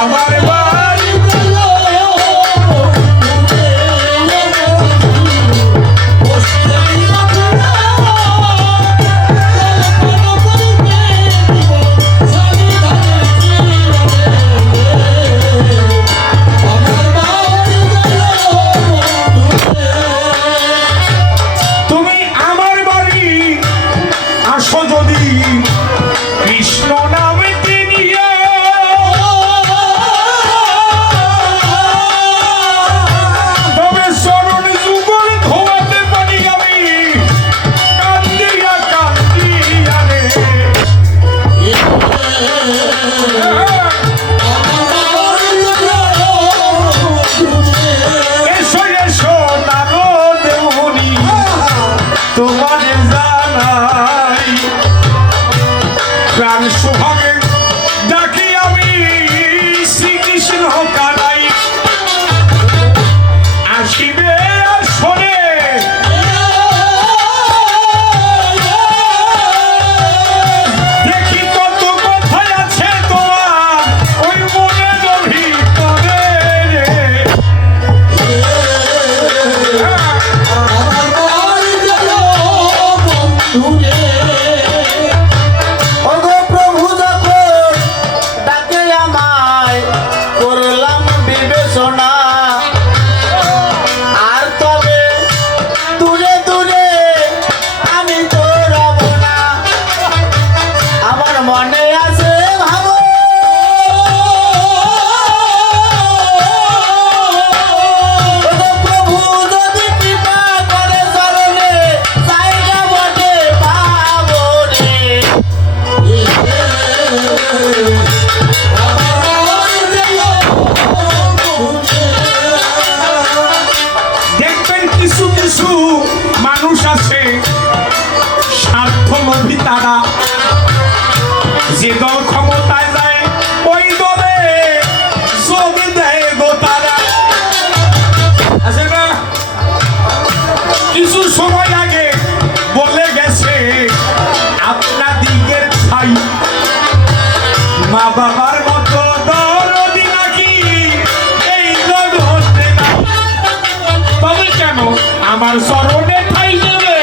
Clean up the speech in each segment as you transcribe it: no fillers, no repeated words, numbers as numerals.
আমার বাড়ি গেল প্রাণ সোহাগে ডাকি আমি শ্রীকৃষ্ণ কানাই আসিবে আসরে দেখি কত কথাই আছে তোমার ওই মনে ভিতরে তারা যে দল ক্ষমতায় যায় ওই দলে যোগ দেয় গো তারা আছে না কিছু সময় আগে বলে গেছে আপনাদিগের ভাই মা বাবার মতো দরদি নাকি এই জগতে না তবে কেন আমার চরণে ঠাই দেবে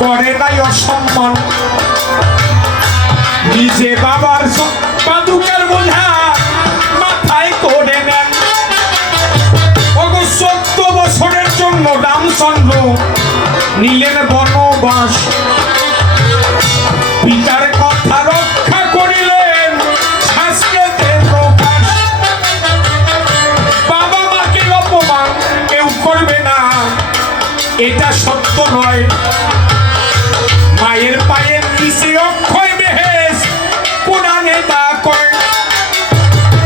করে নাই অসম্মান নিজে বাবার পাদুকের বোঝা মাথায় করে নেন 14 বছরের জন্য রামচন্দ্র নিলেন বনবাস পিতার কথা রক্ষা করিলেন শাস্ত্রের প্রকাশ বাবা মাকে অপমান কেউ করবে না এটা সত্য নয় মায়ের পায়ের নিচে অক্ষয় বেহেশ কোরআনে তা কয়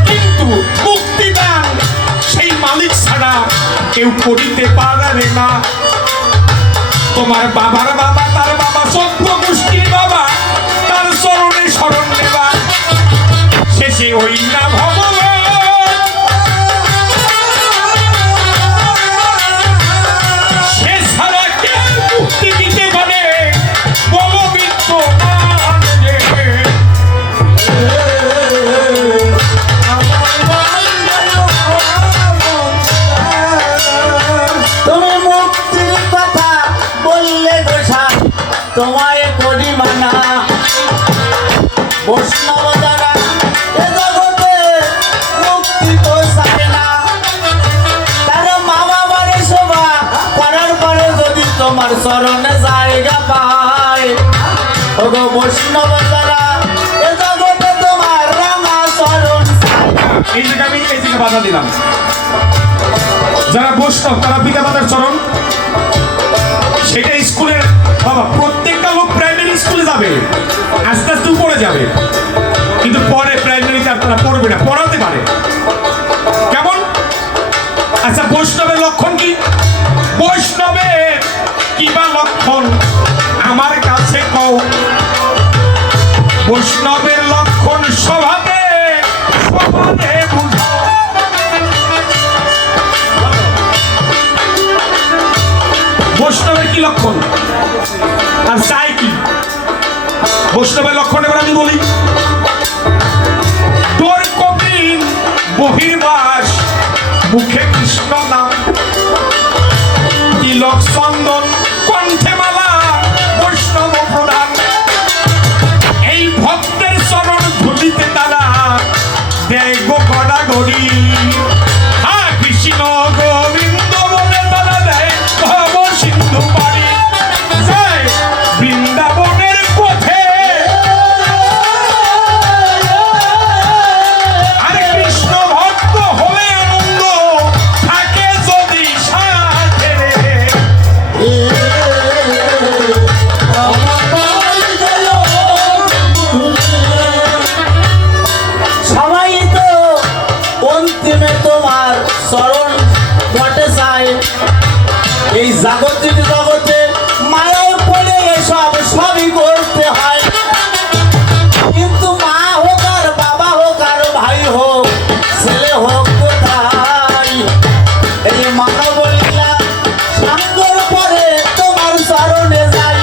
কিন্তু মুক্তিদান সেই মালিক ছাড়া কেউ করিতে পারে না তোমার বাবার বাবা তার বাবা 14 গোষ্ঠীর বাবা তার চরণে শরণ নেবা শেষে ওই না ভগবান তোমায় করি মানা বৈষ্ণব যারা এ জগতে তোমার চরণে জায়গা পায় ওগো বৈষ্ণব যারা এ জগতে তোমার রাঙা চরণ এই জায়গায় বাধা দিলাম। যারা বৈষ্ণব তারা পিতা মাতার চরণ, সেটা স্কুলের বাবা প্রত্যেকটা লোক প্রাইমারি স্কুলে যাবে, আস্তে আস্তে উপরে যাবে, কিন্তু পরে প্রাইমারিতে আপনারা পড়বে না, পড়াতে পারে কেমন? আচ্ছা, বৈষ্ণবের লক্ষণ কি? বৈষ্ণবের কি বা লক্ষণ আমার কাছে কও। বৈষ্ণবের লক্ষণ স্বভাবে স্বভাবে বুঝাও। বৈষ্ণবের কি লক্ষণ আর চাই কি? বৈষ্ণবের লক্ষণ এবার আমি বলি। তোর কবিন বহির্বাস, মুখে কৃষ্ণ নাম, তিলক চন্দন কণ্ঠে মালা, বৈষ্ণব প্রধান। এই ভক্তের চরণ ধুলিতে তারা দেয় গো গড়াগড়ি। হ্যাঁ, কৃষ্ণ গোবিন্দ বলে তারা দেয় ভব সিন্ধু পাড়ি। জয় বৃন্দাবনের পথে আর কৃষ্ণ ভক্ত হলে আনন্দ থাকে যদি সাথে রে। সবাই তো অন্তিমে তোমার চরণ ঘটে যায়। এই জাগতিক জগতে মায়ায় পড়ে এসব সবই করতে হয়, কিন্তু মা হোক আর বাবা হোক আর ভাই হোক ছেলে হোক কোথায়, এই মানব লীলা সাঙ্গর পরে তোমার চরণে যাই।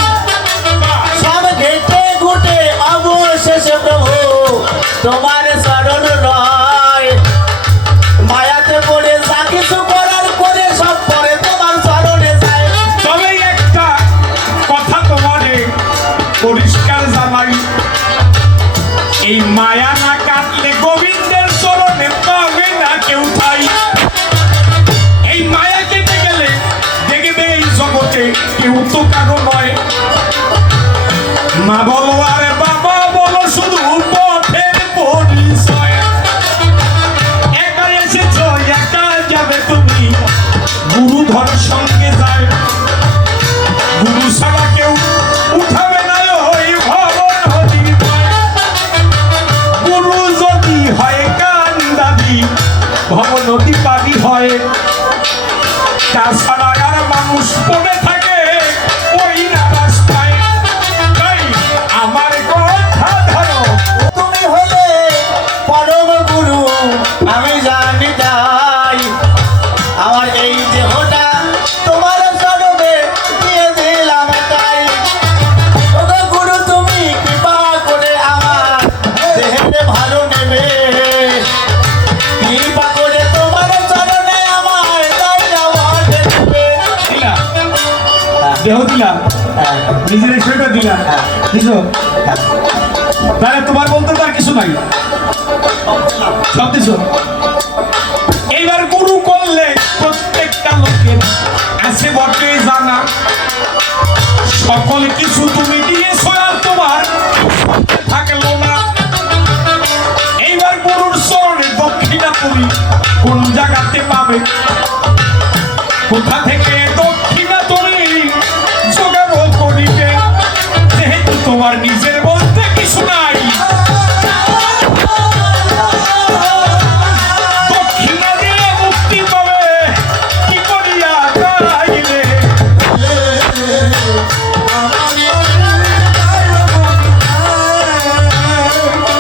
সব ঘেটে ঘুটে অবশেষে প্রভু তোমার চরণ রয়। মায়াতে পড়ে যা কিছু করার করে সব পরে তোমার চরণে যায়। তবে একটা কথা তোমারে পরিষ্কার জানাই, এই মায়া না কাটলে গোবিন্দের চরণে পাবে না কেউ ঠাই। এই মায়া কেটে গেলে দেখবে এই জগতে কেউ তো কারো নয়। মা বলো আর বাবা বলো শুধু পথের পরিচয়। একা এসেছো একা যাবে তুমি, গুরুধর সঙ্গে যায়। গুরু ছাড়া কেউ উঠাবে না ওই ভবন হরিদ্বার। গুরু যদি হয় কান্দাবি ভব নদী পানি হয়। তাছাড়া আর মানুষ পড়ে থাকে ওই না রাস্তায়। তাই আমার কথা ধরো, তুমি হলে পরম গুরু আমি জানি তাই। আমার এই দেহটা তোমার চরণে দিয়ে দিলাম তাই। ওগো গুরু তুমি কৃপা করে আমার দেহতে ভালো নেবে। কৃপা করে তোমার চরণে আমার দয়াটা দেবে। দিলা দেহ দিলা, নিজের শরীরটা দিলা, দিছো। তাহলে তোমার বলতে তার কিছু নাই, সব দিছো। এইবার গুরু করলে প্রত্যেকটা লোকের আছে বটে জানা। সকল কিছু তুমি দিয়েছো আর তোমার থাকলো না। এইবার গুরুর চরণে দক্ষিণা তুমি কোন জায়গাতে পাবে? কোথা থেকে দক্ষিণা তুমি জোগাড় করিবে? যেহেতু তোমার নিজের বলতে কিছু নাই, দক্ষিণা দিয়ে মুক্তি পাবে কি করিয়া গাইলে?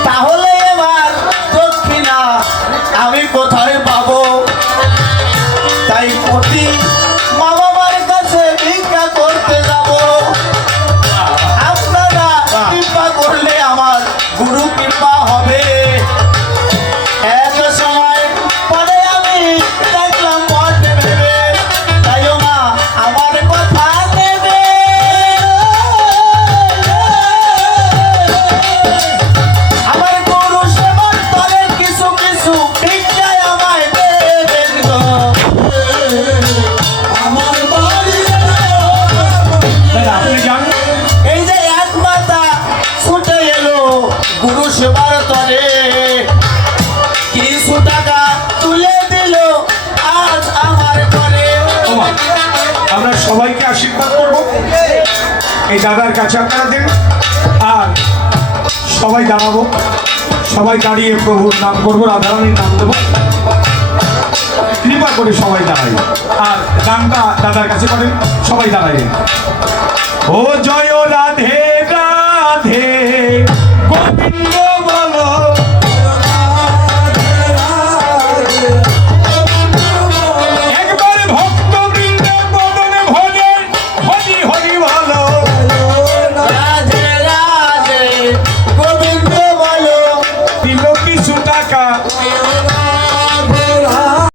তাহলে এবার দক্ষিণা আমি কোথায় পাবো? তাই প্রতি সবাইকে আশীর্বাদ করব। এই দাদার কাছে আপনারা দেন, আর সবাই দাঁড়াবো, সবাই দাঁড়িয়ে প্রভুর নাম করবো, রাধারানীর নাম দেবো। কৃপা করে সবাই দাঁড়াই, আর দানটা দাদার কাছে করেন, সবাই দাঁড়াই। ও জয় রাধে রাধে গোবিন্দ বলো, একবার ভক্ত বৃন্দে বদনে ভজে হরি হরি বলো। রাধে রাধে গোবিন্দ বলো, দিল কিছু টাকা